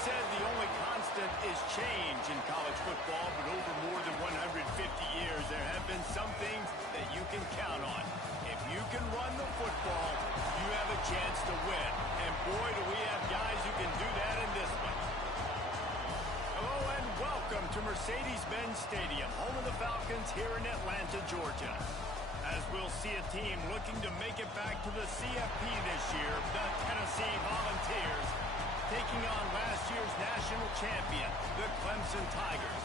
said the only constant is change in college football, but over more than 150 years, there have been some things that you can count on. If you can run the football, you have a chance to win. And boy, do we have guys who can do that in this one. Hello and welcome to Mercedes-Benz Stadium, home of the Falcons here in Atlanta, Georgia. As we'll see a team looking to make it back to the CFP this year, the Tennessee Volunteers, taking on last year's national champion, the Clemson Tigers.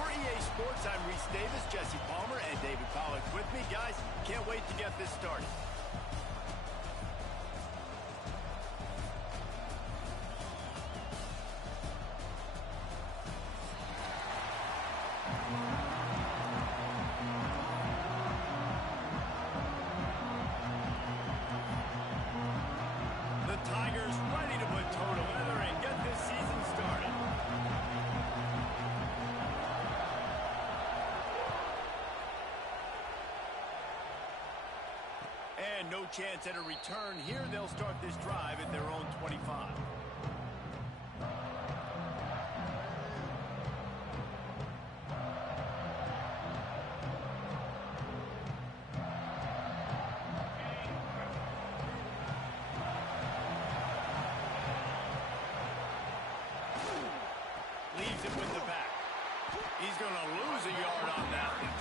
For EA Sports, I'm Reese Davis, Jesse Palmer, and David Pollack with me. Guys, can't wait to get this started. The Tigers ready to put toe to leather and get this season started. And no chance at a return here. They'll start this drive at their own 25. Leaves it with the back. He's going to lose a yard on that one.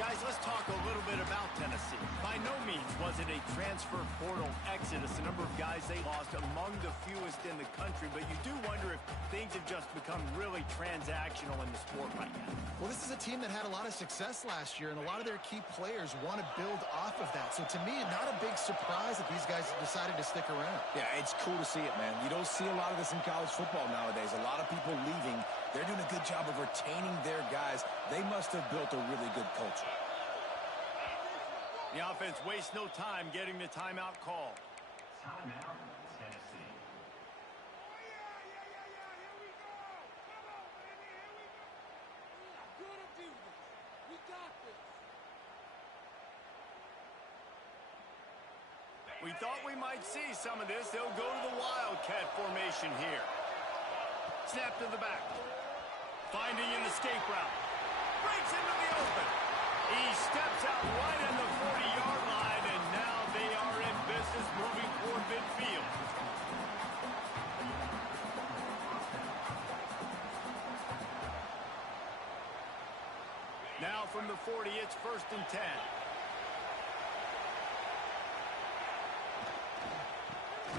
Guys, let's talk a little bit about Tennessee. By no means was it a transfer portal exodus. The number of guys they lost among the fewest in the country, but you do wonder if things have just become really transactional in the sport right now. Well, this is a team that had a lot of success last year, and a lot of their key players want to build off of that. So to me, not a big surprise that these guys decided to stick around. Yeah, it's cool to see it, man. You don't see a lot of this in college football nowadays. A lot of people leaving. They're doing a good job of retaining their guys. They must have built a really good culture. The offense wastes no time getting the timeout call. Timeout, Tennessee. We thought we might see some of this. They'll go to the Wildcat formation here. Snap to the back. Finding an escape route. Breaks into the open. He steps out right in the 40-yard line, and now they are in business moving toward midfield. Now from the 40, it's 1st and 10.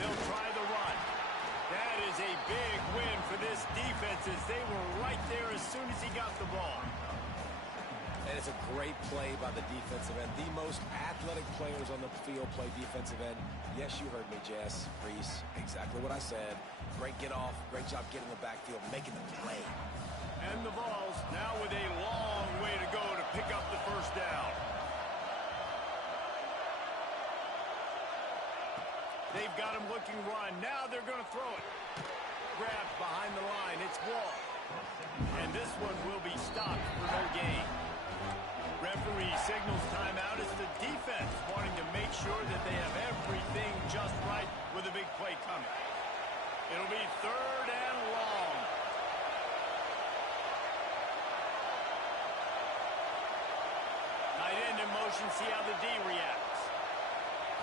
They'll try the run. That is a big win for this defense as they were right there as soon as he got the ball. And it's a great play by the defensive end. The most athletic players on the field play defensive end. Yes, you heard me, Jess, Reese. Exactly what I said. Great get off. Great job getting the backfield, making the play. And the Vols now with a long way to go to pick up the first down. They've got him looking run. Now they're going to throw it. Grabbed behind the line. It's Wall. And this one will be stopped for no gain. Referee signals timeout. It's the defense wanting to make sure that they have everything just right with a big play coming. It'll be 3rd and long. Tight end in motion. See how the D reacts.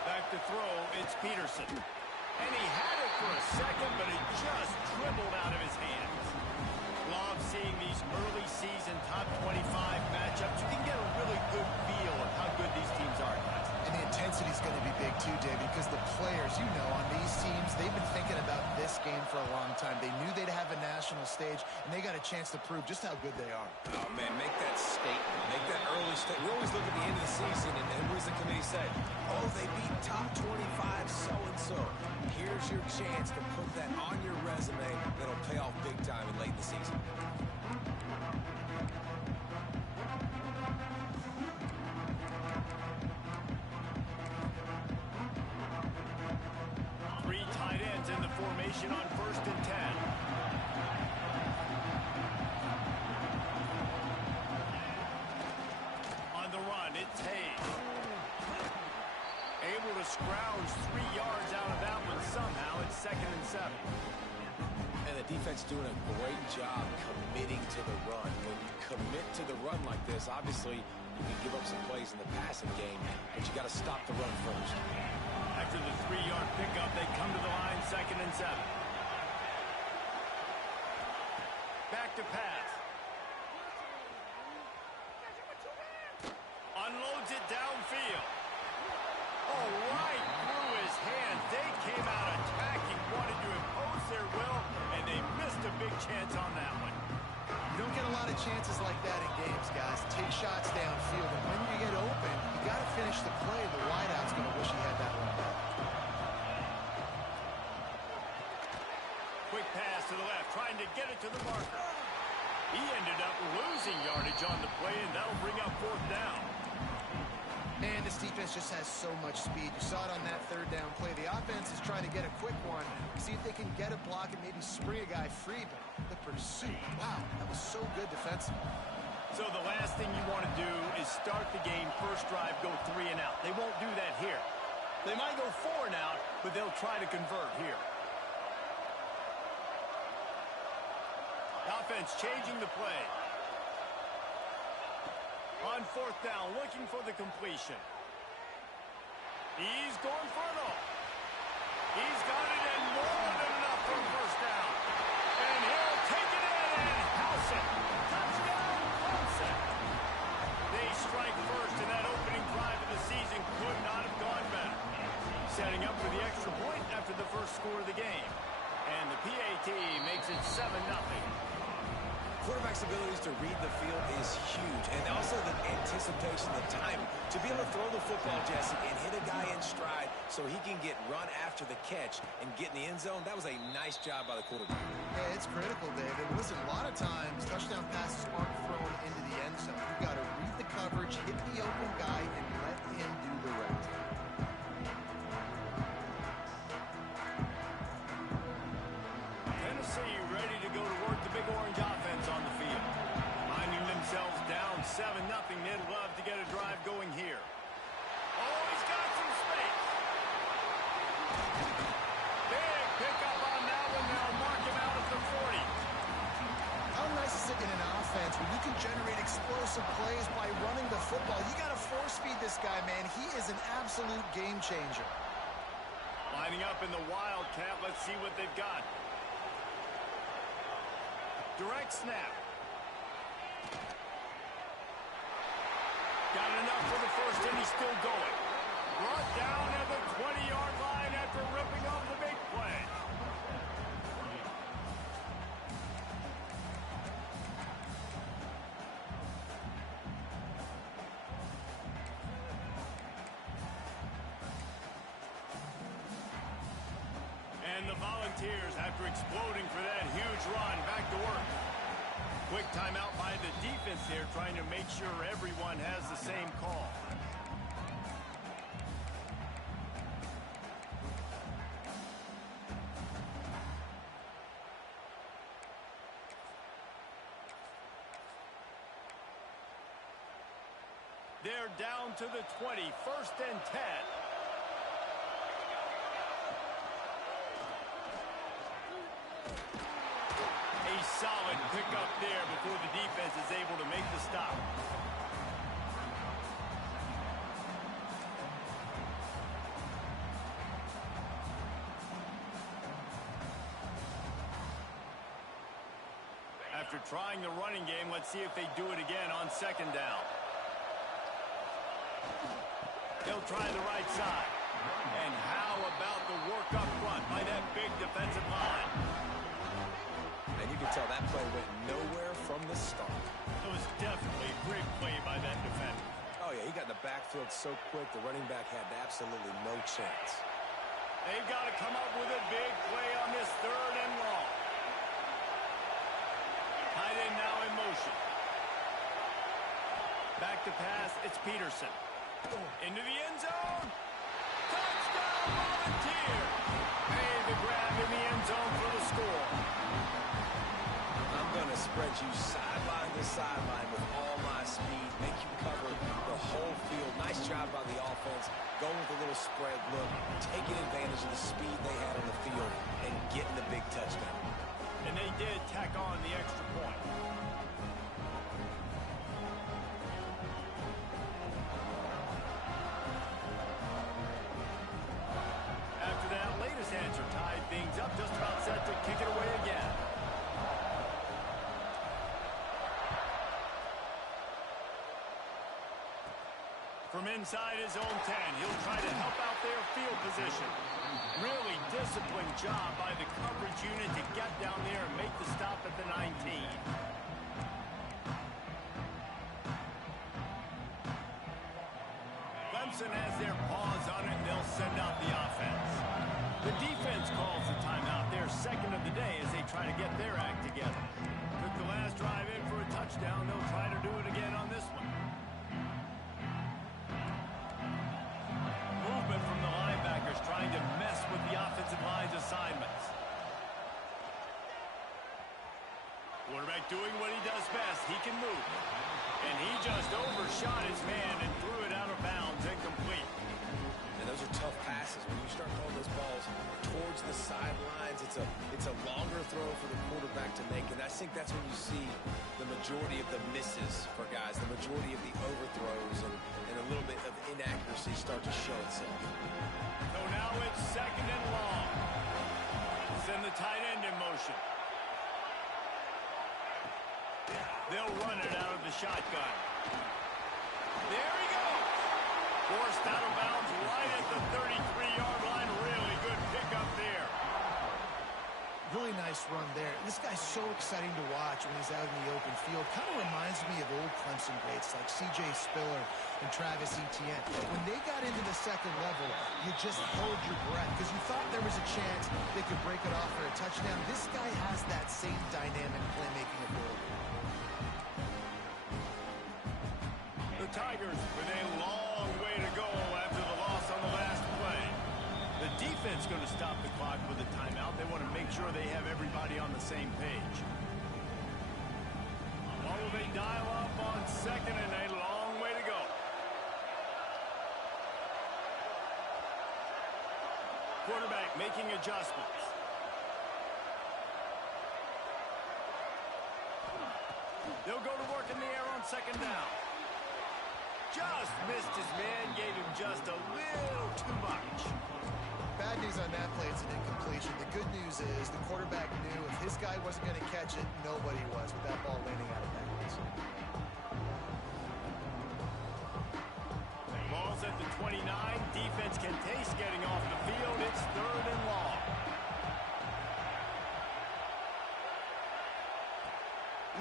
Back to throw, it's Peterson. And he had it for a second, but it just dribbled out of his hands. Love seeing these early season top 25 matchups. You can get a really good feel of how good these teams are, guys. And the intensity is going to be big too, David, because the players, you know, on these teams, they've been thinking about this game for a long time. They knew they'd have a national stage, and they got a chance to prove just how good they are. Oh, man, make that statement. Make that early statement. We always look at the end of the season, and what does the committee say? Oh, they beat top 25 so-and-so. Here's your chance to put that on your resume that'll pay off big time in late in the season. Three tight ends in the formation on 1st and 10. On the run, it's Hayes. Able to scrounge 3 yards out of that one somehow. It's 2nd and 7. And the defense doing a great job committing to the run. When you commit to the run like this, obviously you can give up some plays in the passing game, but you got to stop the run first. After the 3-yard pickup, they come to the line, 2nd and 7. Back to pass. Unloads it downfield. Oh, right through his hands. They came out attacking, wanted to impose their will, and they missed a big chance on that one. You don't get a lot of chances like that in games, guys. Take shots downfield, and when you get open, you got to finish the play. The wideout's going to wish he had that one. Quick pass to the left, trying to get it to the marker. He ended up losing yardage on the play, and that'll bring up 4th down. Man, this defense just has so much speed. You saw it on that 3rd down play. The offense is trying to get a quick one, see if they can get a block and maybe spring a guy free, but the pursuit, wow, that was so good defensively. So the last thing you want to do is start the game, first drive, go 3 and out. They won't do that here. They might go 4 and out, but they'll try to convert here. Offense changing the play. On 4th down, looking for the completion. He's going for it all. He's got it and more than enough for a 1st down. And he'll take it in and house it. Touchdown, Clemson. They strike first, and that opening drive of the season could not have gone better. Setting up for the extra point after the first score of the game. And the PAT makes it 7-0. Quarterback's abilities to read the field is huge, and also the anticipation, the timing. To be able to throw the football, Jesse, and hit a guy in stride so he can get run after the catch and get in the end zone, that was a nice job by the quarterback. Yeah, it's critical, David. Listen, a lot of times touchdown passes aren't thrown into the end zone. You've got to read the coverage, hit the open guy, and let him do the rest. Tennessee ready to go to work, the Big Orange offense on the field. Finding themselves down 7-0. They'd love to get a drive going here. Oh, he's got some space. Big pickup on that one. They'll mark him out at the 40. How nice is it in an offense when you can generate explosive plays by running the football? You got to force feed this guy, man. He is an absolute game changer. Lining up in the Wildcat. Let's see what they've got. Direct snap. Got enough for the first, and he's still going. Brought down at the 20-yard line after ripping off the big play. And the Volunteers, after exploding for that huge run, back to work. Quick timeout by the defense here, trying to make sure everyone has the same call. They're down to the 20, 1st and 10. A solid pickup there before the defense is able to make the stop. After trying the running game, let's see if they do it again on 2nd down. They'll try the right side. And how about the work up front by that big defensive line? And you can tell that play went nowhere from the start. It was definitely a great play by that defender. Oh, yeah, he got in the backfield so quick, the running back had absolutely no chance. They've got to come up with a big play on this 3rd and long. Tight end now in motion. Back to pass, it's Peterson. Into the end zone. Touchdown, Volunteer. Hey, the grab in the end zone for the score. I'm going to spread you sideline to sideline with all my speed, make you cover the whole field. Nice job by the offense, going with a little spread look, taking advantage of the speed they had on the field, and getting the big touchdown. And they did tack on the extra point. After that latest answer tied things up, just about set to kick it away again. From inside his own 10, he'll try to help out their field position. Really disciplined job by the coverage unit to get down there and make the stop at the 19. Clemson has their paws on it, and they'll send out the offense. The defense calls the timeout, their second of the day, as they try to get their act together. Took the last drive in for a touchdown. They'll try to do it again on this one. Movement from the linebackers trying to mess with the offensive line's assignments. Quarterback doing what he does best. He can move. And he just overshot his man and threw it out of bounds, incomplete. And those are tough passes. When you start throwing those balls towards the sidelines, it's a longer throw for the quarterback to make. And I think that's when you see the majority of the misses for guys, the majority of the overthrows, and a little bit of inaccuracy start to show itself. So now it's second and long. Send the tight end in motion. They'll run it out of the shotgun. There he goes. Forced out of bounds right at the 33-yard line. Really good pickup there. Really nice run there. This guy's so exciting to watch when he's out in the open field. Kind of reminds me of old Clemson greats like C.J. Spiller and Travis Etienne. When they got into the second level, you just held your breath because you thought there was a chance they could break it off for a touchdown. This guy has that same dynamic playmaking ability. The Tigers with a long way to go after the loss on the last play. The defense going to stop the clock with a timeout. They want to make sure they have everybody on the same page. What will they dial up on second and a long way to go? Quarterback making adjustments. They'll go to work in the air on second down. Just missed his man, gave him just a little too much. Bad news on that play, it's an incompletion. The good news is the quarterback knew if his guy wasn't going to catch it, nobody was with that ball landing out of bounds. Ball's at the 29. Defense can taste getting off the field. It's third and long.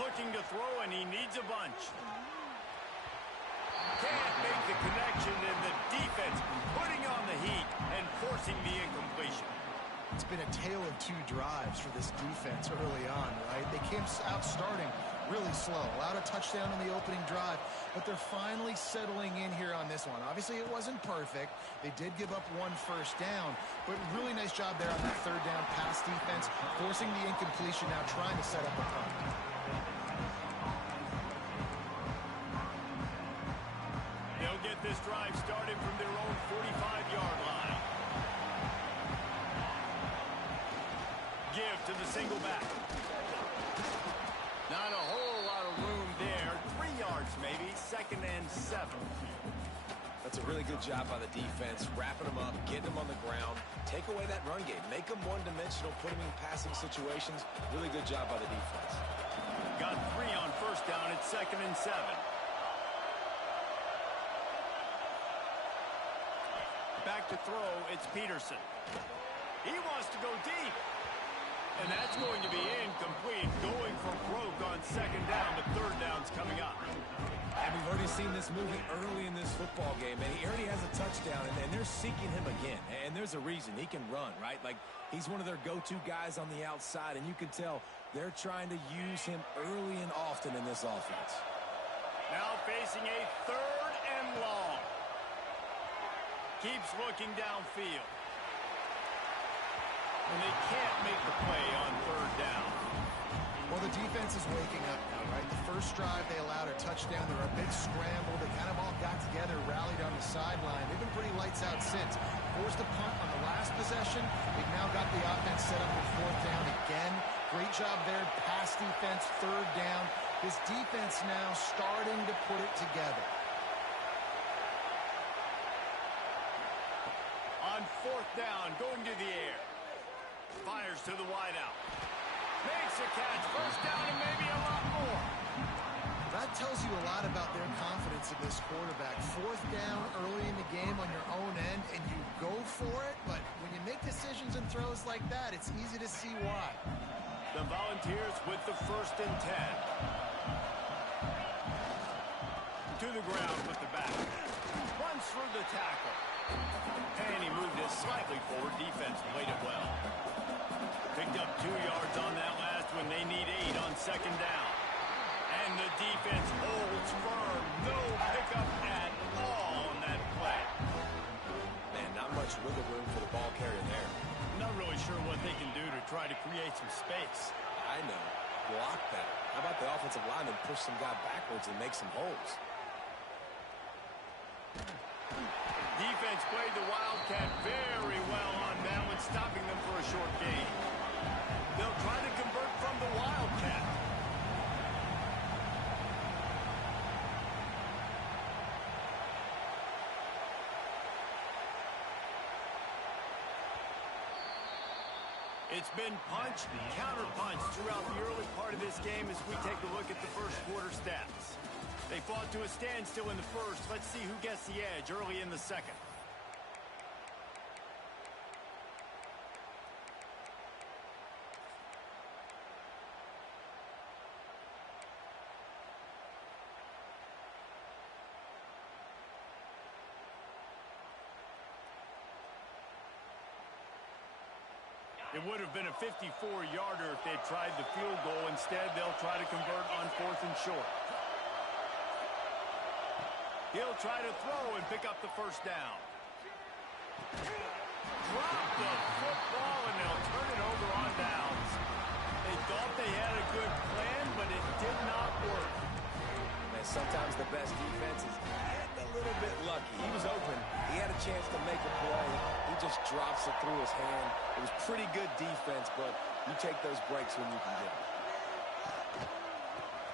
Looking to throw, and he needs a bunch. Can't make the connection, and the defense putting on the heat and forcing the incompletion. It's been a tale of two drives for this defense early on, right? They came out starting really slow, allowed a touchdown on the opening drive, but they're finally settling in here on this one. Obviously, it wasn't perfect. They did give up one first down, but really nice job there on that third down pass defense, forcing the incompletion, now trying to set up a punt. They'll get this drive started from their own 45-yard line. Give to the single back. Not a whole lot of room there. 3 yards maybe, second and 7. That's a really good job by the defense, wrapping them up, getting them on the ground, take away that run game, make them one-dimensional, put them in passing situations. Really good job by the defense. Got 3 on first down at second and 7. Back to throw, it's Peterson. He wants to go deep. And that's going to be incomplete. Going for broke on second down, but third down's coming up. And we've already seen this movie early in this football game, and he already has a touchdown, and they're seeking him again. And there's a reason. He can run, right? Like, he's one of their go-to guys on the outside, and you can tell they're trying to use him early and often in this offense. Now facing a third and long. Keeps looking downfield. And they can't make the play on third down. Well, the defense is waking up now, right? The first drive, they allowed a touchdown. They were a big scramble. They kind of all got together, rallied on the sideline. They've been pretty lights out since. Forced a punt on the last possession. They've now got the offense set up for fourth down again. Great job there. Pass defense, third down. This defense now starting to put it together. On fourth down, going to the air. Fires to the wideout. Makes a catch. First down and maybe a lot more. That tells you a lot about their confidence in this quarterback. Fourth down early in the game on your own end, and you go for it. But when you make decisions and throws like that, it's easy to see why. The Volunteers with the 1st and 10. To the ground with the back. Runs through the tackle. And he moved it slightly forward. Defense played it well. Picked up 2 yards on that last one. They need 8 on second down. And the defense holds firm. No pickup at all on that play. Man, not much wiggle room for the ball carrier there. Not really sure what they can do to try to create some space. I know. Block better. How about the offensive lineman push some guy backwards and make some holes? Defense played the Wildcat very well on that one, stopping them for a short gain. They'll try to convert from the Wildcat. It's been punch, counter-punch throughout the early part of this game as we take a look at the first quarter stats. They fought to a standstill in the first. Let's see who gets the edge early in the second. It would have been a 54-yarder if they'd tried the field goal. Instead, they'll try to convert on 4th and short. He'll try to throw and pick up the first down. Drop the football, and they'll turn it over on downs. They thought they had a good plan, but it did not work. Man, sometimes the best defense is a little bit lucky. He was open. He had a chance to make a play. He just drops it through his hand. It was pretty good defense, but you take those breaks when you can get them.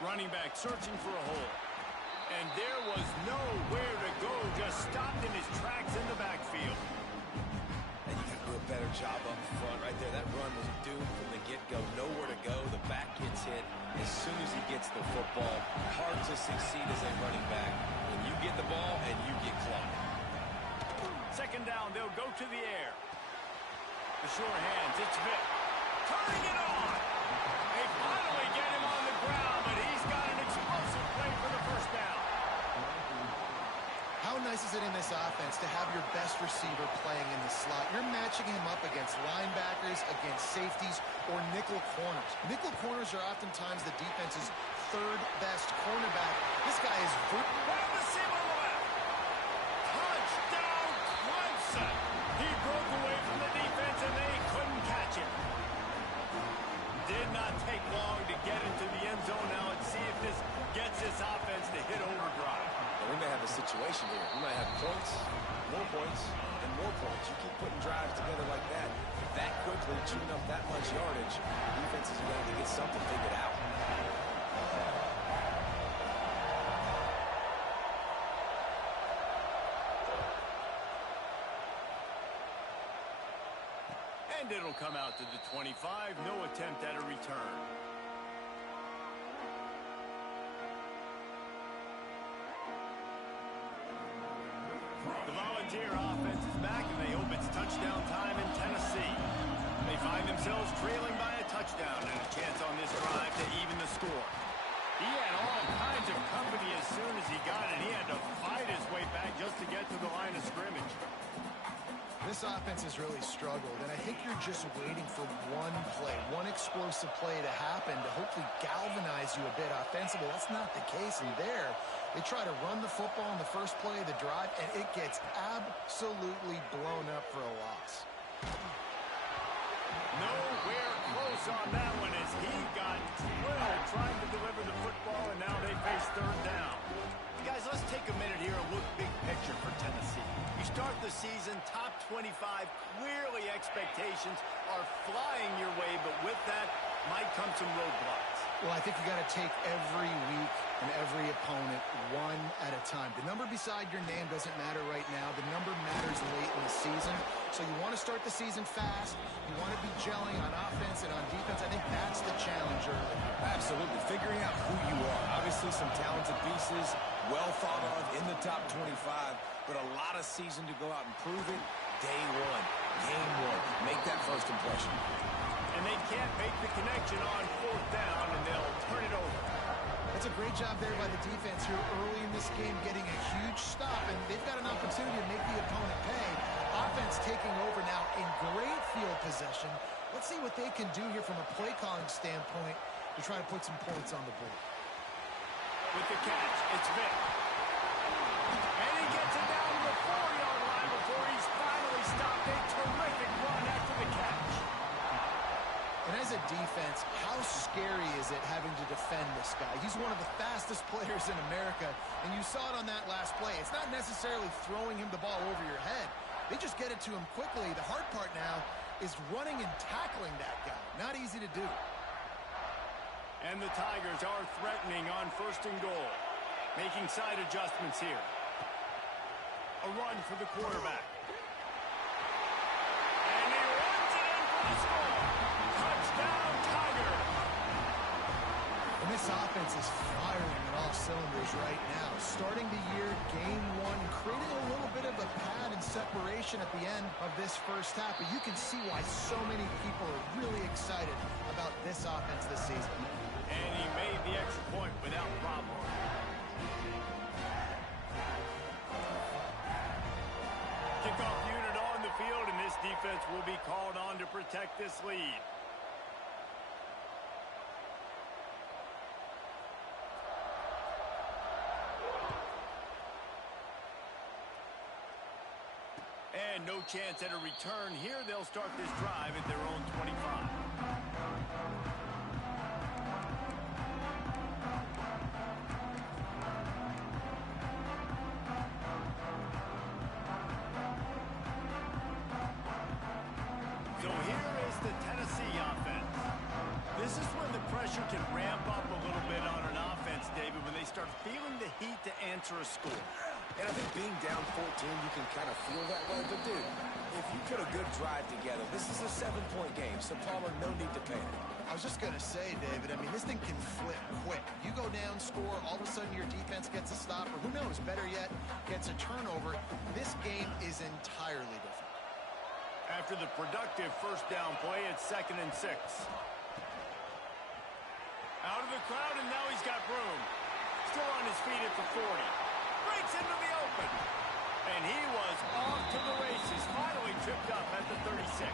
Running back searching for a hole. And there was nowhere to go. Just stopped in his tracks in the backfield. And you can do a better job up front right there. That run was doomed from the get-go. Nowhere to go. The back gets hit as soon as he gets the football. Hard to succeed as a running back when you get the ball and you get clocked. Second down, they'll go to the air. The sure hands, it's Vick. Turning it on. They finally get him on the ground, but he's got an explosive play for the first down. How nice is it in this offense to have your best receiver playing in the slot? You're matching him up against linebackers, against safeties, or nickel corners. Nickel corners are oftentimes the defense's third best cornerback. This guy is... Wide receiver on the left. Touchdown, Clemson. He broke away from the defense, and they couldn't catch him. Did not take long to get into the end zone. Now let's see if this gets this offense to hit overdrive. Well, we may have a situation here. We might have points, and more points. You keep putting drives together like that quickly, chewing up that much yardage, defenses are going to have to get something figured out. And it'll come out to the 25. No attempt at a return. The Volunteer offense is back, and they hope it's touchdown time in Tennessee. They find themselves trailing by a touchdown and a chance on this drive to even the score. He had all kinds of company as soon as he got it. He had to fight his way back just to get to the line of scrimmage. This offense has really struggled, and I think you're just waiting for one play, one explosive play to happen to hopefully galvanize you a bit offensively. That's not the case in there. They try to run the football in the first play of the drive, and it gets absolutely blown up for a loss. Nowhere close on that one as he got drilled trying to deliver the football, and now they face third down. Guys, let's take a minute here and look big picture for Tennessee. You start the season top 25. Clearly expectations are flying your way, but with that might come some roadblocks. Well, I think you got to take every week and every opponent one at a time. The number beside your name doesn't matter right now. The number matters late in the season. So you want to start the season fast. You want to be gelling on offense and on defense. I think that's the challenge early. Absolutely. Figuring out who you are. Obviously some talented pieces, well thought of in the top 25, but a lot of season to go out and prove it. Day one, game one. Make that first impression. And they can't make the connection on fourth down, and they'll turn it over. That's a great job there by the defense here early in this game, getting a huge stop, and they've got an opportunity to make the opponent pay. Offense taking over now in great field possession. Let's see what they can do here from a play calling standpoint to try to put some points on the board. With the catch, it's Vick. And he gets it down to the 4-yard line before he's finally stopped. A terrific run after the catch. And as a defense, how scary is it having to defend this guy? He's one of the fastest players in America, and you saw it on that last play. It's not necessarily throwing him the ball over your head. They just get it to him quickly. The hard part now is running and tackling that guy. Not easy to do. And the Tigers are threatening on first and goal. Making side adjustments here. A run for the quarterback. And he runs it in for the score. Touchdown, Tiger. And this offense is firing on all cylinders right now. Starting the year, game one, creating a little bit of a pad and separation at the end of this first half. But you can see why so many people are really excited about this offense this season. And he made the extra point without problem. Kickoff unit on the field, and this defense will be called on to protect this lead. And no chance at a return here. They'll start this drive at their own 25. So here is the Tennessee offense. This is when the pressure can ramp up a little bit on an offense, David, when they start feeling the heat to answer a score. And I think being down 14, you can kind of feel that way. But, dude, if you put a good drive together, this is a 7-point game, so Palmer, no need to panic. I was just going to say, David, I mean, this thing can flip quick. You go down, score, all of a sudden your defense gets a stop, or who knows, better yet, gets a turnover. This game is entirely different. After the productive first down play, it's 2nd and 6. Out of the crowd, and now he's got room. Still on his feet at the 40. Breaks into the open. And he was off to the races. Finally tripped up at the 36.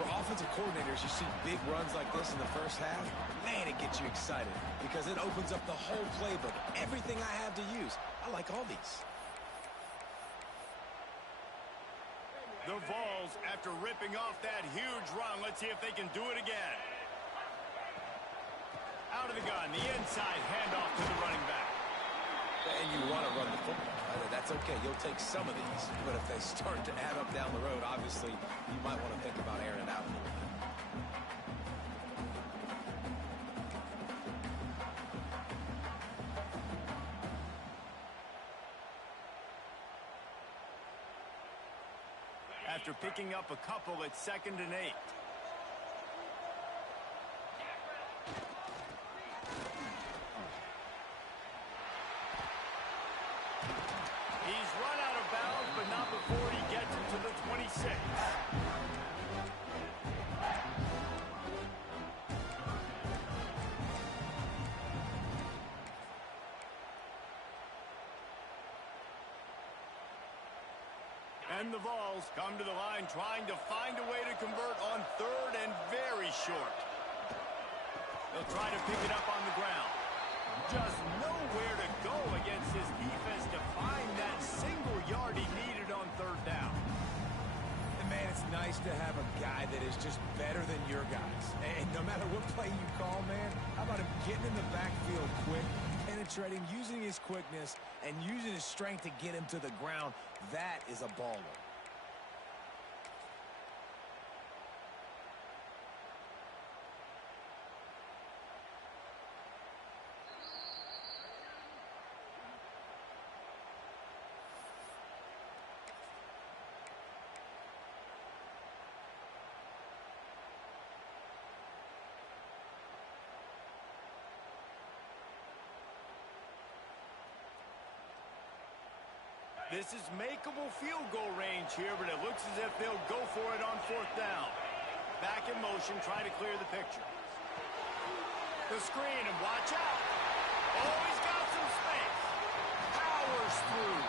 For offensive coordinators, you see big runs like this in the first half, man, it gets you excited because it opens up the whole playbook. Everything I have to use. I like all these. The Vols, after ripping off that huge run, let's see if they can do it again. Out of the gun, the inside handoff to the running back. And you want to run the football. That's okay. You'll take some of these. But if they start to add up down the road, obviously, you might want to think about airing it out a little bit. After picking up a couple, it's 2nd and 8. He's run out of bounds, but not before he gets into the 26. And the Vols come to the line trying to find a way to convert on 3rd and very short. They'll try to pick it up on the ground. Just nowhere to go against his defense to find that single yard he needed on 3rd down. And man, it's nice to have a guy that is just better than your guys. And no matter what play you call, man, how about him getting in the backfield quick, penetrating, using his quickness, and using his strength to get him to the ground. That is a baller. This is makeable field goal range here, but it looks as if they'll go for it on 4th down. Back in motion, trying to clear the picture. The screen, and watch out. Oh, he's got some space. Powers through.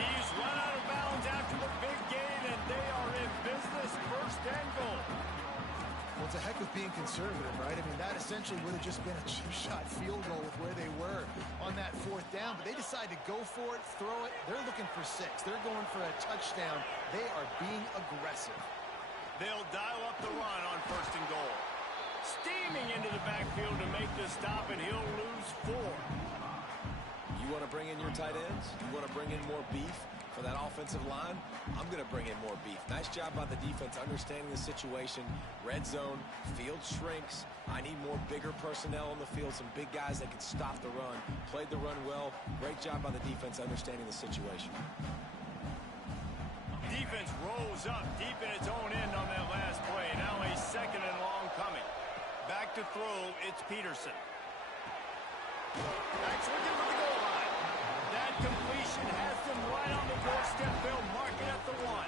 He's run out of bounds after the big gain, and they are in business. 1st and goal. Well, it's a heck of being conservative, right? I mean, that essentially would have just been a chip-shot field goal with where they were on that 4th down. But they decide to go for it, throw it. They're looking for 6. They're going for a touchdown. They are being aggressive. They'll dial up the run on 1st and goal. Steaming into the backfield to make the stop, and he'll lose 4. You want to bring in your tight ends? You want to bring in more beef for that offensive line? I'm going to bring in more beef. Nice job by the defense understanding the situation. Red zone, field shrinks. I need more bigger personnel on the field, some big guys that can stop the run. Played the run well. Great job by the defense understanding the situation. Defense rolls up deep in its own end on that last play. Now a 2nd and long coming. Back to throw, it's Peterson. That's looking for the goal line. That completion has them right on the doorstep. They'll mark it at the 1.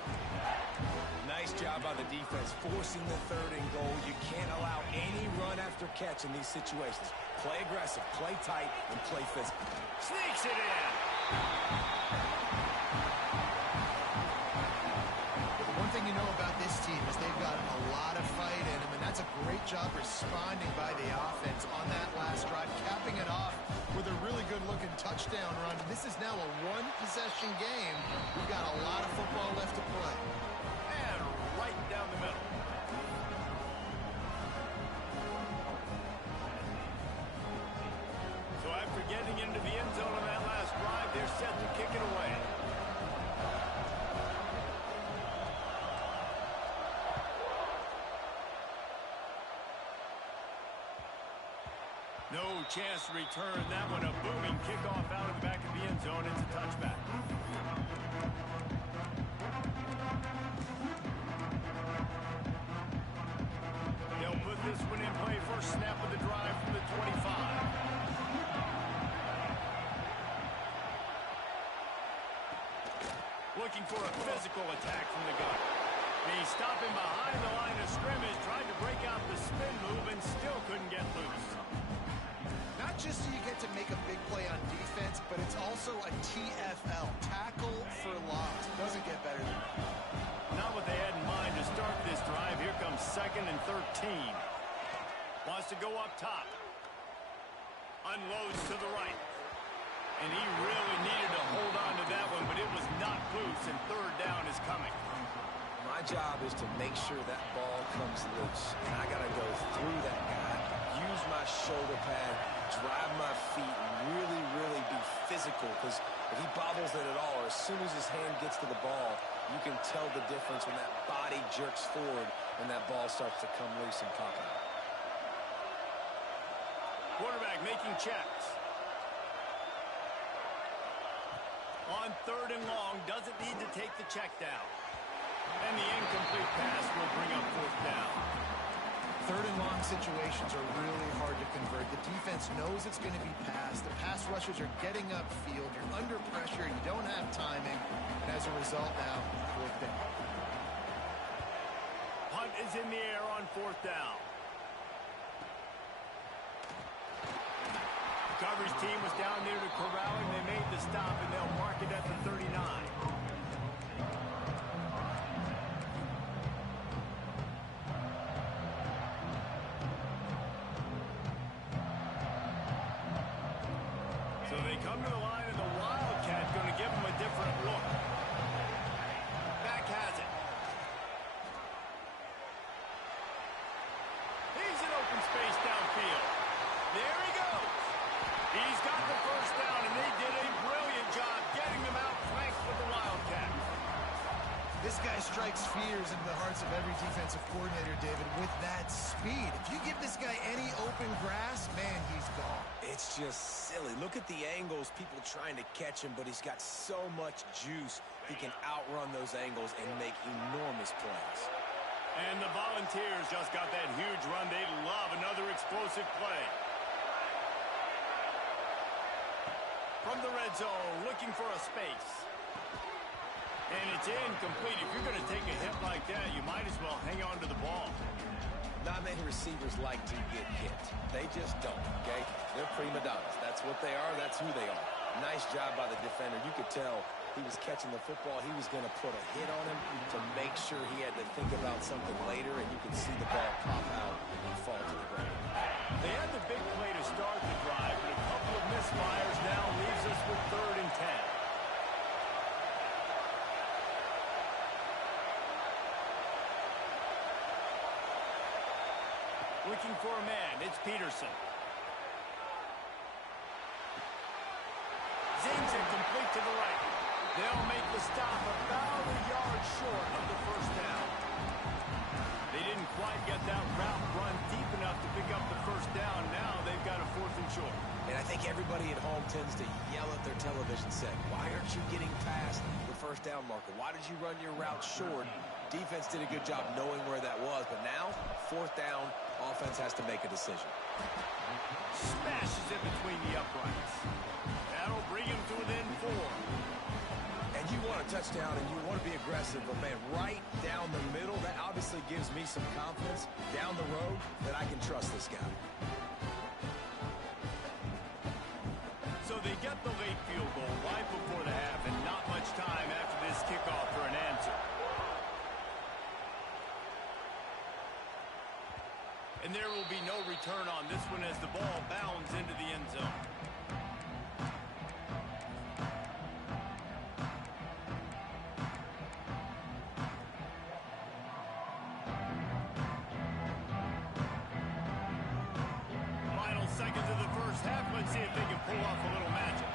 Nice job by the defense, forcing the 3rd and goal. You can't allow any run after catch in these situations. Play aggressive, play tight, and play physical. Sneaks it in. One thing you know about this team is they've got a lot of fight in them, and that's a great job responding by the offense on that last drive, capping it off with a really good-looking touchdown run. This is now a 1-possession game. We've got a lot of football left to play. And right down the middle. So after getting into the end zone on that last drive, they're set to kick it away. No chance to return that one. A booming kickoff out of the back of the end zone. It's a touchback. They'll put this one in play. First snap of the drive from the 25. Looking for a physical attack from the gun. He's stopping behind the line of scrimmage, tried to break out the spin move and still couldn't get loose. Not just so you get to make a big play on defense, but it's also a TFL, tackle for loss. Doesn't get better than that. Not what they had in mind to start this drive. Here comes 2nd and 13. Wants to go up top. Unloads to the right. And he really needed to hold on to that one, but it was not loose, and 3rd down is coming. My job is to make sure that ball comes loose. And I got to go through that guy, use my shoulder pad, drive my feet, and really, really be physical. Because if he bobbles it at all, or as soon as his hand gets to the ball, you can tell the difference when that body jerks forward and that ball starts to come loose and pop out. Quarterback making checks. On 3rd and long, doesn't need to take the check down. And the incomplete pass will bring up 4th down. 3rd and long situations are really hard to convert. The defense knows it's going to be passed. The pass rushers are getting upfield. You're under pressure. You don't have timing. And as a result now, 4th down. Punt is in the air on 4th down. The coverage team was down there to corral him. They made the stop, and they'll mark it at the 39. So they come to the line, and the Wildcat going to give them a different look. Back has it. He's in open space downfield. There he goes. He's got the 1st down, and they did a brilliant job getting them out flanked with the Wildcat. This guy strikes fears into the hearts of every defensive coordinator, David, with that speed. If you give this guy any open grass, man, he's gone. It's just silly. Look at the angles, people trying to catch him, but he's got so much juice. He can outrun those angles and make enormous plays. And the Volunteers just got that huge run. They love another explosive play. From the red zone, looking for a space. And it's incomplete. If you're going to take a hit like that, you might as well hang on to the ball. Not many receivers like to get hit. They just don't, okay? They're prima donnas. That's what they are. That's who they are. Nice job by the defender. You could tell he was catching the football. He was going to put a hit on him to make sure he had to think about something later, and you could see the ball pop out and fall to the ground. They had the big play to start the drive, but a couple of misfires now leaves us with 3rd and 10. Looking for a man, it's Peterson. Zings it complete to the right. They'll make the stop about a yard short of the 1st down. They didn't quite get that route run deep enough to pick up the 1st down. Now they've got a 4th and short. And I think everybody at home tends to yell at their television set, why aren't you getting past the 1st down marker? Why did you run your route short? Defense did a good job knowing where that was, but now, 4th down, offense has to make a decision. Smashes it between the uprights. That'll bring him to within 4. And you want a touchdown and you want to be aggressive, but man, right down the middle, that obviously gives me some confidence down the road that I can trust this guy. So they get the late field goal right before the half, and not much time after this kickoff for an answer. And there will be no return on this one as the ball bounds into the end zone. Final seconds of the 1st half. Let's see if they can pull off a little magic.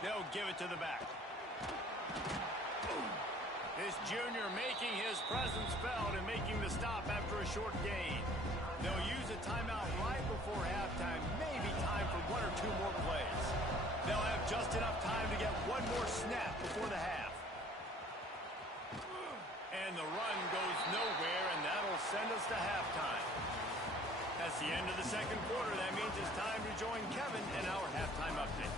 They'll give it to the back. This junior making his presence felt and making the stop after a short gain. They'll use a timeout right before halftime. Maybe time for 1 or 2 more plays. They'll have just enough time to get 1 more snap before the half. And the run goes nowhere, and that'll send us to halftime. That's the end of the 2nd quarter. That means it's time to join Kevin in our halftime update.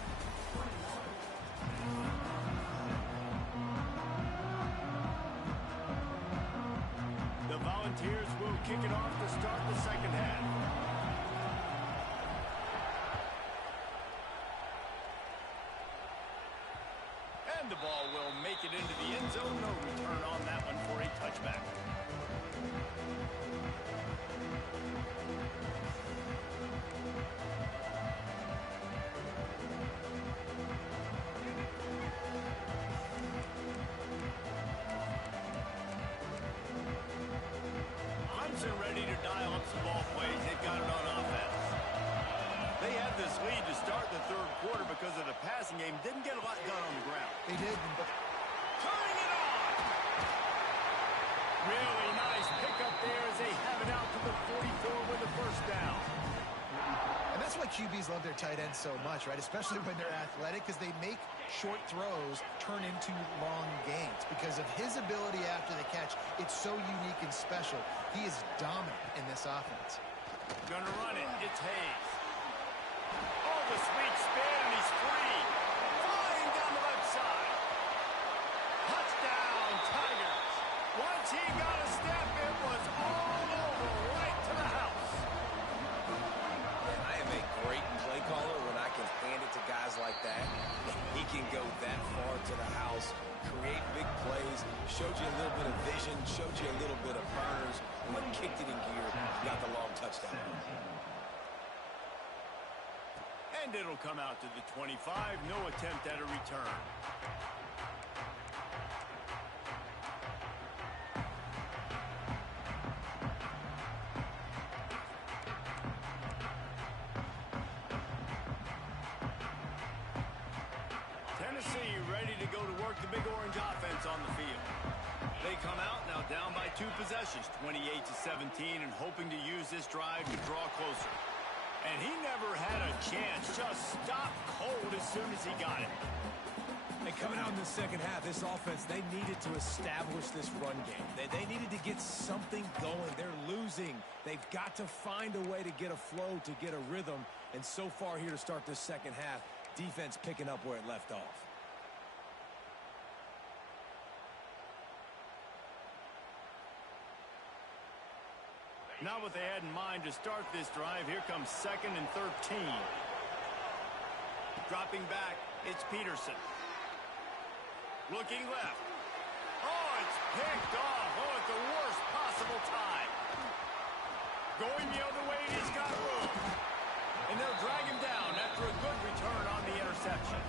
The Volunteers will kick it off to start the 2nd half. And the ball will make it into the end zone. No return on that one for a touchback. Ready to dial up some ball plays. They've got it on offense. They had this lead to start the 3rd quarter because of the passing game. Didn't get a lot done on the ground. They did, but turning it on. Really nice pickup there as they have it out to the 44 with the 1st down. and that's why QBs love their tight ends so much, right? Especially when they're athletic, because they make short throws turn into long gains because of his ability after the catch. It's so unique and special. He is dominant in this offense. Gonna run it. It's Hayes. Oh, the sweet spin, and he's free. Flying down the left side. Touchdown, Tigers. Once he got a step, it was all over, right to the house. Man, I am a great play caller when I can hand it to guys like that. He can go that far to the house, create big plays, showed you a little bit of vision, showed you a little bit of burners, and when kicked it in gear, got the long touchdown. And it'll come out to the 25. No attempt at a return. Tennessee ready to go to work the Big Orange offense on the field. They come out now down by 2 possessions, 28-17, and hoping to use this drive to draw closer. And he never had a chance, just stopped cold as soon as he got it. And coming out in the second half, this offense, they needed to establish this run game. They needed to get something going. They're losing. They've got to find a way to get a flow, to get a rhythm. And so far here to start this second half, Defense picking up where it left off. Not what they had in mind to start this drive. Here comes 2nd and 13. Dropping back, it's Peterson. Looking left. Oh, it's picked off. Oh, at the worst possible time. Going the other way, and he's got room. And they'll drag him down after a good return on the interception.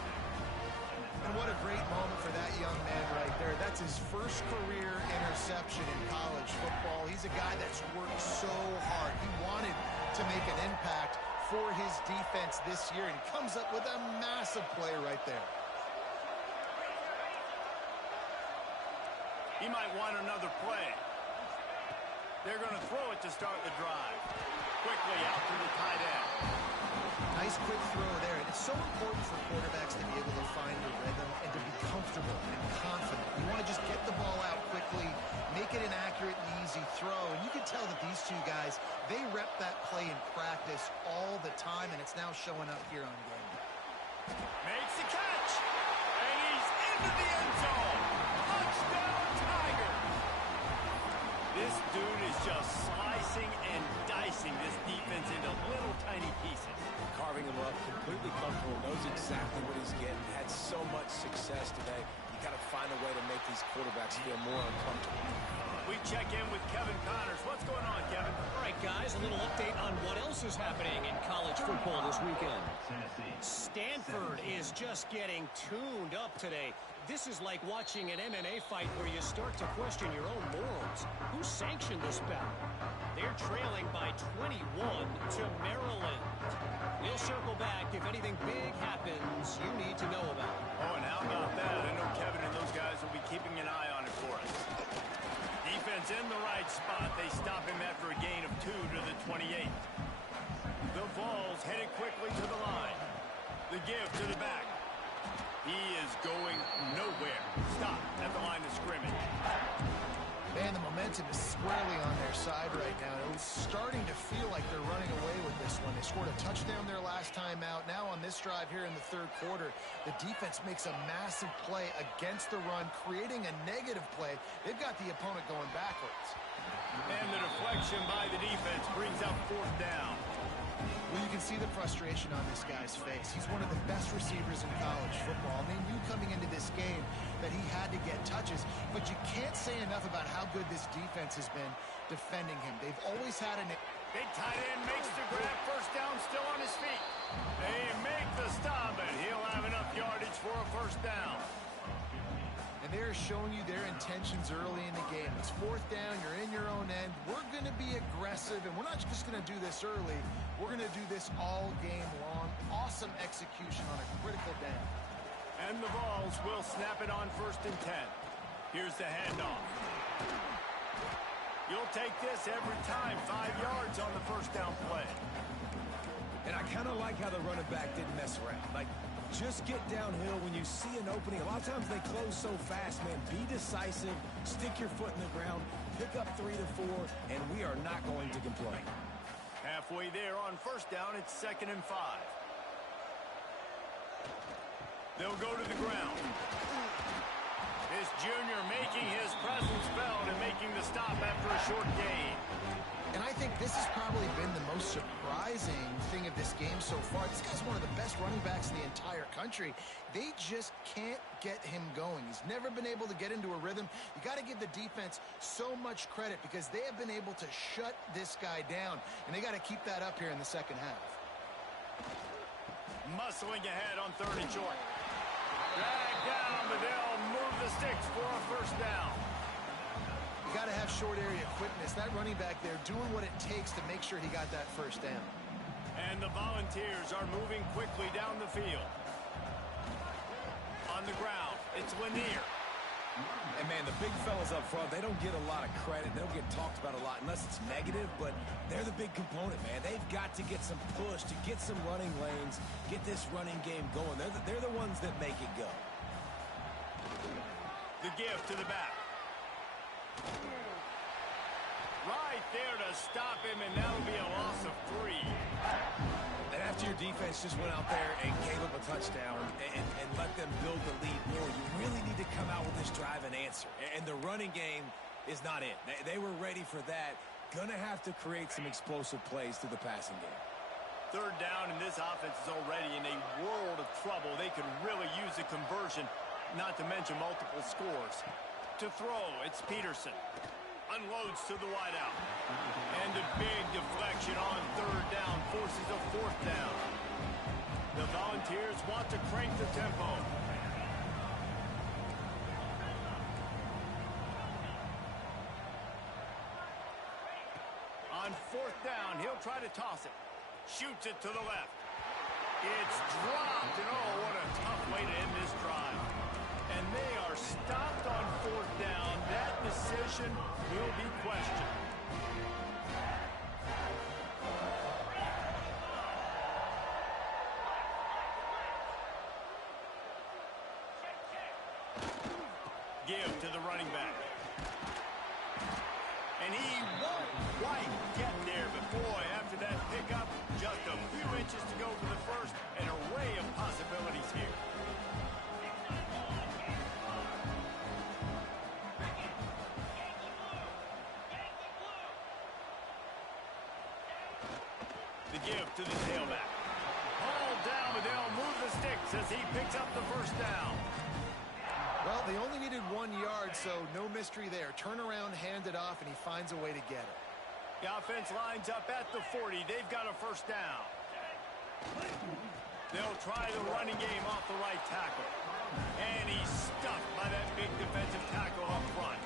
And what a great moment for that young man right there. That's his first career interception in college football. He's a guy that's worked so hard. He wanted to make an impact for his defense this year, and he comes up with a massive play right there. He might want another play. They're going to throw it to start the drive. Quickly out to the tight end. Nice quick throw there. And it's so important for quarterbacks to be able to find a rhythm and to be comfortable and confident. You want to just get the ball out quickly, make it an accurate and easy throw. And you can tell that these two guys, they rep that play in practice all the time, and it's now showing up here on game. Makes the catch. And he's into the end zone. Touchdown, Tiger. This dude is just slicing and dicing this defense into little tiny pieces. Carving him up, completely comfortable, knows exactly what he's getting, had so much success today. You got to find a way to make these quarterbacks feel more uncomfortable. We check in with Kevin Connors. What's going on, Kevin? All right, guys, a little update on what else is happening in college football this weekend. Stanford is just getting tuned up today. This is like watching an MMA fight where you start to question your own morals. Who sanctioned this bout? They're trailing by 21 to Maryland. We'll circle back if anything big happens you need to know about. Oh, and how about that? I know Kevin and those guys will be keeping an eye on it for us. Defense in the right spot. They stop him after a gain of 2 to the 28. The Vols headed quickly to the line. The give to the back. He is going nowhere. Stop at the line of scrimmage. Man, the momentum is squarely on their side right now. It's starting to feel like they're running away with this one. They scored a touchdown their last time out. Now on this drive here in the third quarter, the defense makes a massive play against the run, creating a negative play. They've got the opponent going backwards. And the deflection by the defense brings up 4th down. Well, you can see the frustration on this guy's face. He's one of the best receivers in college football. They knew coming into this game that he had to get touches, but you can't say enough about how good this defense has been defending him. They've always had an... Big tight end makes the grab. 1st down, still on his feet. They make the stop, and he'll have enough yardage for a 1st down. And they're showing you their intentions early in the game. It's 4th down, you're in your own end. We're going to be aggressive, and we're not just going to do this early. We're going to do this all game long. Awesome execution on a critical down. And the Vols will snap it on 1st and 10. Here's the handoff. You'll take this every time. 5 yards on the 1st down play. And I kind of like how the running back didn't mess around. Like, just get downhill when you see an opening. A lot of times they close so fast, man. Be decisive, stick your foot in the ground, pick up 3 to 4, and we are not going to complain. Halfway there on 1st down, it's 2nd and 5. They'll go to the ground. This junior making his presence felt and making the stop after a short gain. And I think this has probably been the most surprising thing of this game so far. This guy's one of the best running backs in the entire country. They just can't get him going. He's never been able to get into a rhythm. You got to give the defense so much credit because they have been able to shut this guy down, and they got to keep that up here in the second half. Muscling ahead on 3rd and short. Drag down, but they'll move the sticks for a 1st down. You got to have short area quickness. That running back there doing what it takes to make sure he got that 1st down. And the Volunteers are moving quickly down the field. On the ground, it's Lanier. And, man, the big fellas up front, they don't get a lot of credit. They don't get talked about a lot unless it's negative, but they're the big component, man. They've got to get some push, to get some running lanes, get this running game going. They're the ones that make it go. The give to the back. Right there to stop him, and that'll be a loss of 3. And after your defense just went out there and gave up a touchdown and let them build the lead more. You really need to come out with this drive and answer. And the running game is not it. They were ready for that. Gonna have to create some explosive plays through the passing game. Third down, and this offense is already in a world of trouble. They could really use a conversion, not to mention multiple scores. To throw, it's Peterson. Unloads to the wideout. And a big deflection on third down forces a fourth down. The Volunteers want to crank the tempo. On fourth down, he'll try to toss it. Shoots it to the left. It's dropped, and oh, what a tough way to end this drive. And they are stopped on fourth down. That decision will be questioned. Give to the running back. And he won't quite get there, but boy, after that pickup, just a few inches to go for the first. An array of possibilities here. The give to the tailback. Ball down, but they'll move the sticks as he picks up the first down. Well, they only needed 1 yard, so no mystery there. Turn around, hand it off, and he finds a way to get it. The offense lines up at the 40. They've got a first down. They'll try the running game off the right tackle. And he's stuffed by that big defensive tackle up front.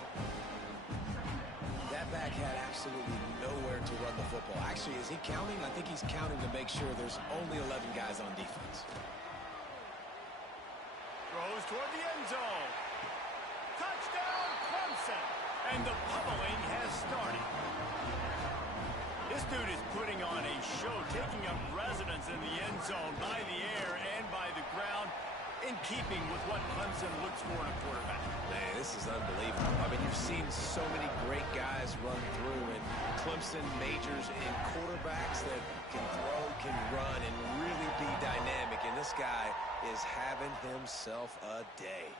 That back had absolutely nowhere to run the football. Actually, is he counting? I think he's counting to make sure there's only 11 guys on defense. Throws toward the end zone. Touchdown, Clemson. And the pummeling has started. This dude is putting on a show, taking up residence in the end zone by the air and by the ground, in keeping with what Clemson looks for in a quarterback. Man, this is unbelievable. I mean, you've seen so many great guys run through, and Clemson majors in quarterbacks that can throw, can run, and really be dynamic. And this guy is having himself a day.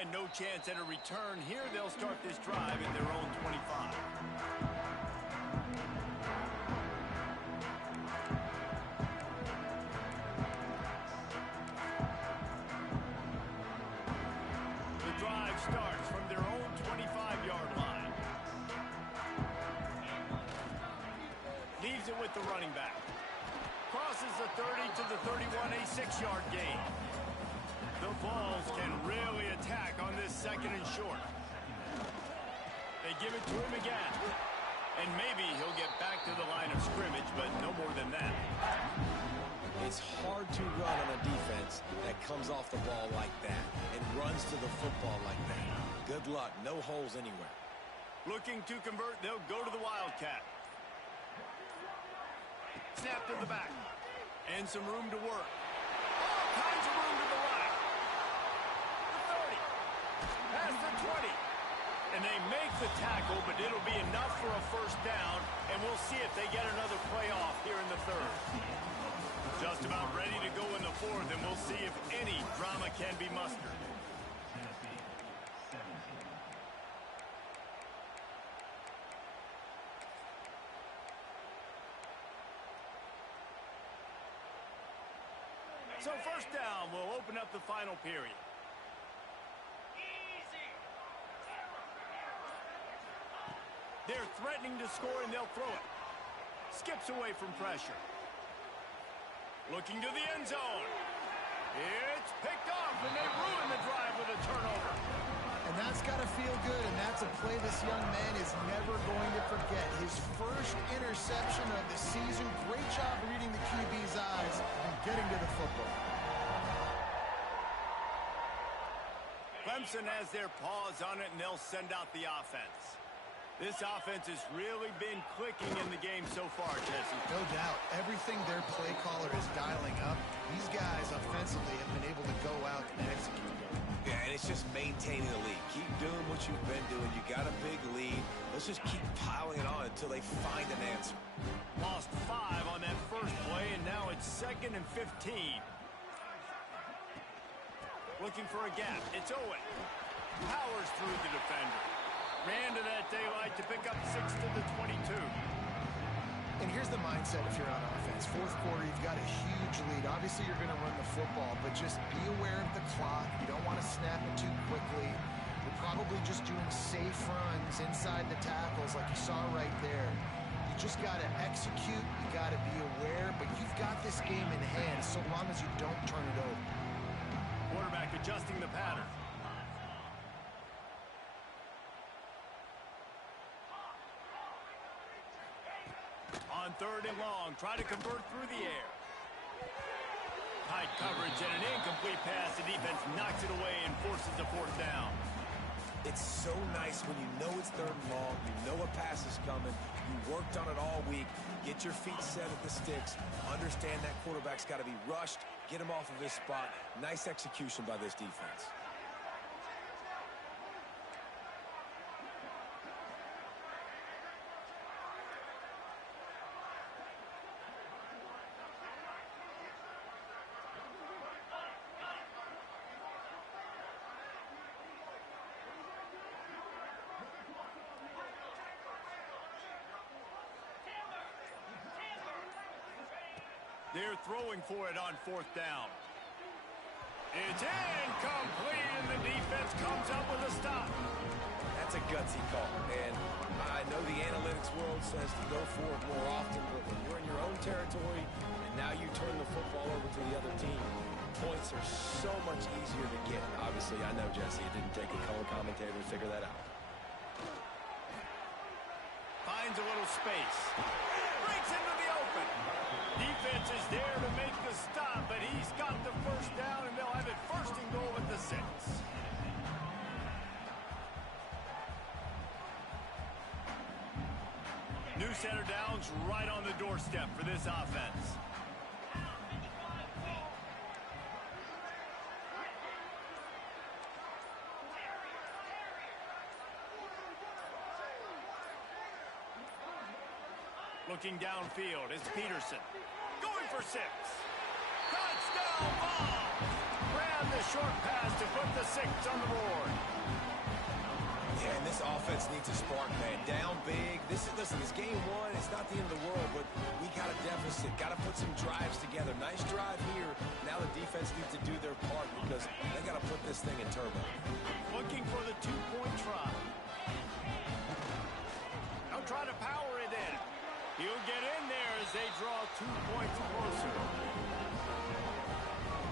And no chance at a return here. They'll start this drive at their own 25. The drive starts from their own 25-yard line. Leaves it with the running back. Crosses the 30 to the 31, a 6-yard gain. The Vols can really attack on this second and short. They give it to him again. And maybe he'll get back to the line of scrimmage, but no more than that. It's hard to run on a defense that comes off the ball like that and runs to the football like that. Good luck. No holes anywhere. Looking to convert, they'll go to the Wildcat. Snap to the back. And some room to work. All kinds of room to the right. The 30. Past the 20. And they make the tackle, but it'll be enough for a first down. And we'll see if they get another play off here in the third. Just about ready to go in the fourth, and we'll see if any drama can be mustered. So first down will open up the final period. They're threatening to score, and they'll throw it. Skips away from pressure. Looking to the end zone. It's picked off, and they ruin the drive with a turnover. And that's got to feel good, and that's a play this young man is never going to forget. His first interception of the season. Great job reading the QB's eyes and getting to the football. Clemson has their paws on it, and they'll send out the offense. This offense has really been clicking in the game so far, Jesse. No doubt. Everything their play caller is dialing up, these guys offensively have been able to go out and execute. Yeah, and it's just maintaining the lead. Keep doing what you've been doing. You got a big lead. Let's just keep piling it on until they find an answer. Lost 5 on that first play, and now it's 2nd and 15. Looking for a gap. It's Owen. Powers through the defender. Ran to that daylight to pick up 6 to the 22. And here's the mindset if you're on offense. Fourth quarter, you've got a huge lead. Obviously, you're going to run the football, but just be aware of the clock. You don't want to snap it too quickly. You're probably just doing safe runs inside the tackles like you saw right there. You just got to execute. You got to be aware, but you've got this game in hand so long as you don't turn it over. Quarterback adjusting the pattern. On 3rd and long, try to convert through the air. Tight coverage and an incomplete pass. The defense knocks it away and forces a 4th down. It's so nice when you know it's 3rd and long, you know a pass is coming, you worked on it all week, get your feet set at the sticks, understand that quarterback's got to be rushed, get him off of his spot. Nice execution by this defense. They're throwing for it on 4th down. It's incomplete, and the defense comes up with a stop. That's a gutsy call, and I know the analytics world says to go for it more often, but when you're in your own territory and now you turn the football over to the other team, points are so much easier to get. Obviously, I know, Jesse, it didn't take a color commentator to figure that out. Finds a little space. Breaks into the open. Defense is there to make the stop, but he's got the 1st down, and they'll have it 1st and goal at the 6. New center downs right on the doorstep for this offense. Looking downfield, it's Peterson. Going for 6. Touchdown ball! Grab the short pass to put the 6 on the board. Yeah, and this offense needs a spark, man. Down big. Listen, it's game 1. It's not the end of the world, but we got a deficit. Got to put some drives together. Nice drive here. Now the defense needs to do their part because they got to put this thing in turbo. Looking for the 2-point try. They'll try to power it in. He'll get in there as they draw 2 points closer.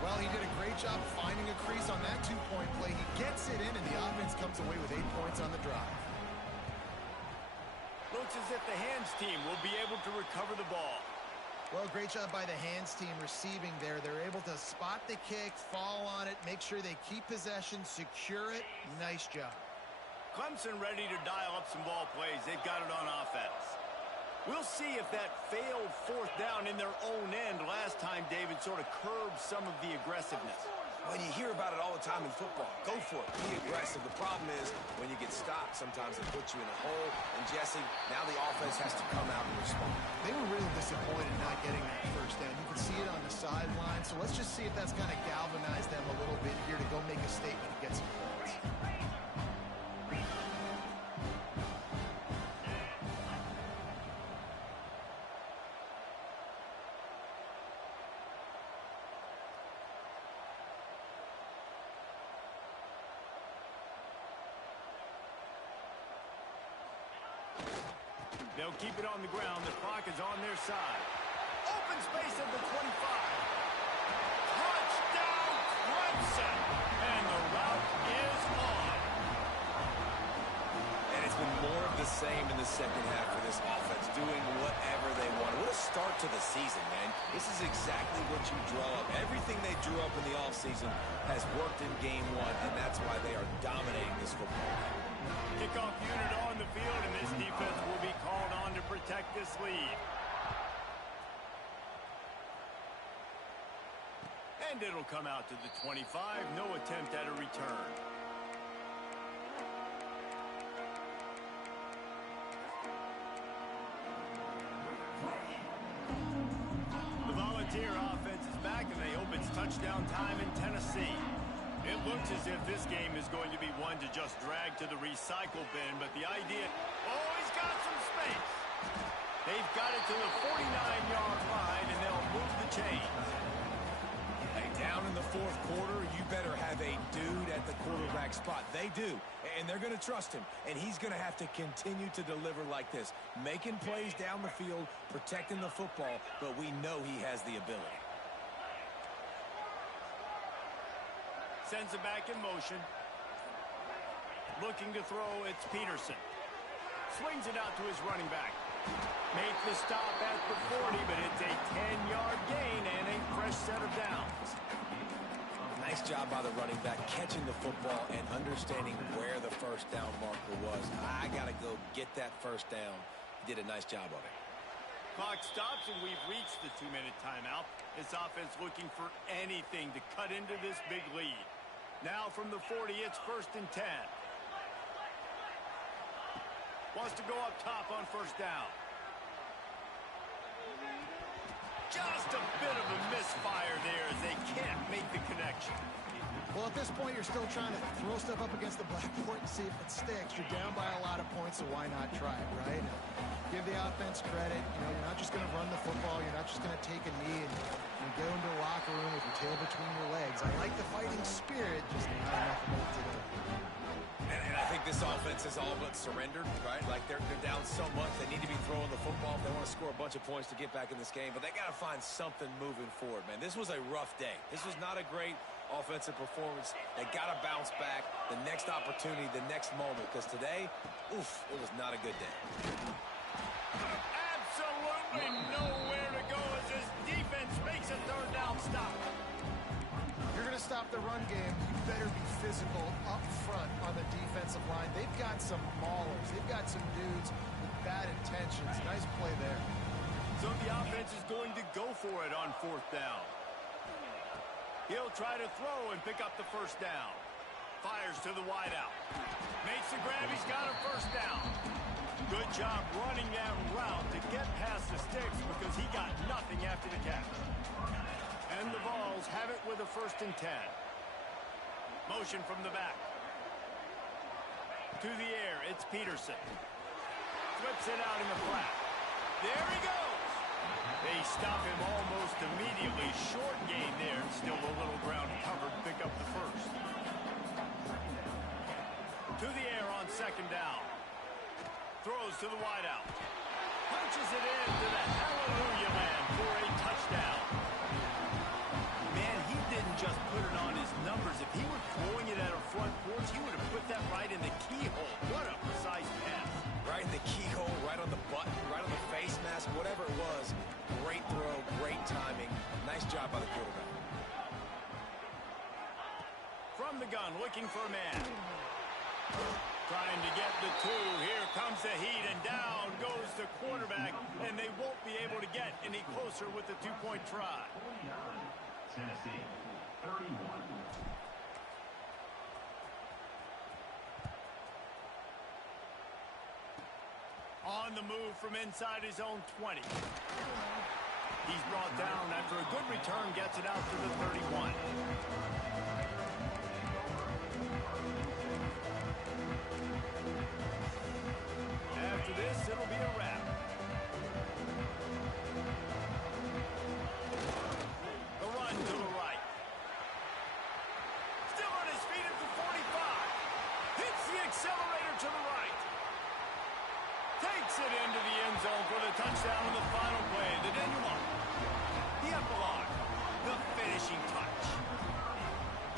Well, he did a great job finding a crease on that 2-point play. He gets it in, and the offense comes away with 8 points on the drive. Looks as if the hands team will be able to recover the ball. Well, great job by the hands team receiving there. They're able to spot the kick, fall on it, make sure they keep possession, secure it. Nice job. Clemson ready to dial up some ball plays. They've got it on offense. We'll see if that failed 4th down in their own end last time, David, sort of curbed some of the aggressiveness. When you hear about it all the time in football, go for it. Be aggressive. The problem is when you get stopped, sometimes it puts you in a hole. And, Jesse, now the offense has to come out and respond. They were really disappointed not getting that 1st down. You can see it on the sideline. So let's just see if that's kind of galvanized them a little bit here to go make a statement and get some points. They'll keep it on the ground. The clock is on their side. Open space at the 25. Touchdown, Clemson. And the route is on. And it's been more of the same in the second half for this offense, doing whatever they want. What a start to the season, man. This is exactly what you draw up. Everything they drew up in the offseason has worked in game 1, and that's why they are dominating this football game. Kickoff unit on the field, and this defense will be called on to protect this lead. And And it'll come out to the 25. No attempt at a return. The Volunteer offense is back, and they hope it's touchdown time in Tennessee. It looks as if this game is going to be one to just drag to the recycle bin, but the idea... Oh, he's got some space. They've got it to the 49-yard line, and they'll move the chains. Hey, down in the fourth quarter, you better have a dude at the quarterback spot. They do, and they're going to trust him, and he's going to have to continue to deliver like this, making plays down the field, protecting the football, but we know he has the ability. Sends it back in motion. Looking to throw, it's Peterson. Swings it out to his running back. Make the stop at the 40, but it's a 10-yard gain and a fresh set of downs. Nice job by the running back catching the football and understanding where the first down marker was. I got to go get that first down. He did a nice job of it. Clock stops, and we've reached the 2-minute timeout. This offense looking for anything to cut into this big lead. Now from the 40, it's 1st and 10. Wants to go up top on first down. Just a bit of a misfire there as they can't make the connection. Well, at this point, you're still trying to throw stuff up against the blackboard and see if it sticks. You're down by a lot of points, so why not try it, right? Give the offense credit. You know, you're not just going to run the football. You're not just going to take a knee and go into the locker room with your tail between your legs. I like the fighting spirit, just not enough of it today. And I think this offense is all but surrendered, right? Like they're down so much, they need to be throwing the football if they want to score a bunch of points to get back in this game. But they got to find something moving forward, man. This was a rough day. This was not a great offensive performance. They got to bounce back. The next opportunity, the next moment, because today, oof, it was not a good day. Absolutely nowhere to go as this defense makes a third down stop. You're going to stop the run game. You better be physical up front on the defensive line. They've got some maulers. They've got some dudes with bad intentions. Nice play there. So the offense is going to go for it on 4th down. He'll try to throw and pick up the first down. Fires to the wideout. Makes the grab. He's got a first down. Good job running that route to get past the sticks because he got nothing after the catch. And the Vols have it with a 1st and 10. Motion from the back. To the air, it's Peterson. Flips it out in the flat. There he goes. They stop him almost immediately. Short gain there. Still a little ground covered. Pick up the first. To the air on 2nd down. Throws to the wideout. Punches it in to the hallelujah man for a touchdown. Man, he didn't just put it on his numbers. If he were throwing it at a front porch, he would have put that right in the keyhole. What a precise pass. Right in the keyhole, right on the button, right on the face mask, whatever it was. Great throw, great timing. Nice job by the quarterback. From the gun, looking for a man. Trying to get the 2. Here comes the heat, and down goes the quarterback, and they won't be able to get any closer with the 2-point try. Tennessee, 31. On the move from inside his own 20. He's brought down after a good return, gets it out to the 31. After this, it'll be a wrap. The run to the right. Still on his feet at the 45. Hits the accelerator to the right. Takes it into the end zone for the touchdown on the final play. The denouement. The epilogue. The finishing touch.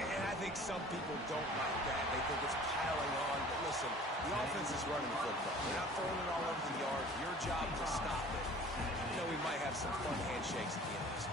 And I think some people don't like that. They think it's piling on. But listen, the offense is running the football. They're not throwing it all over the yard. Your job to stop it. You know, we might have some fun handshakes at the end of this.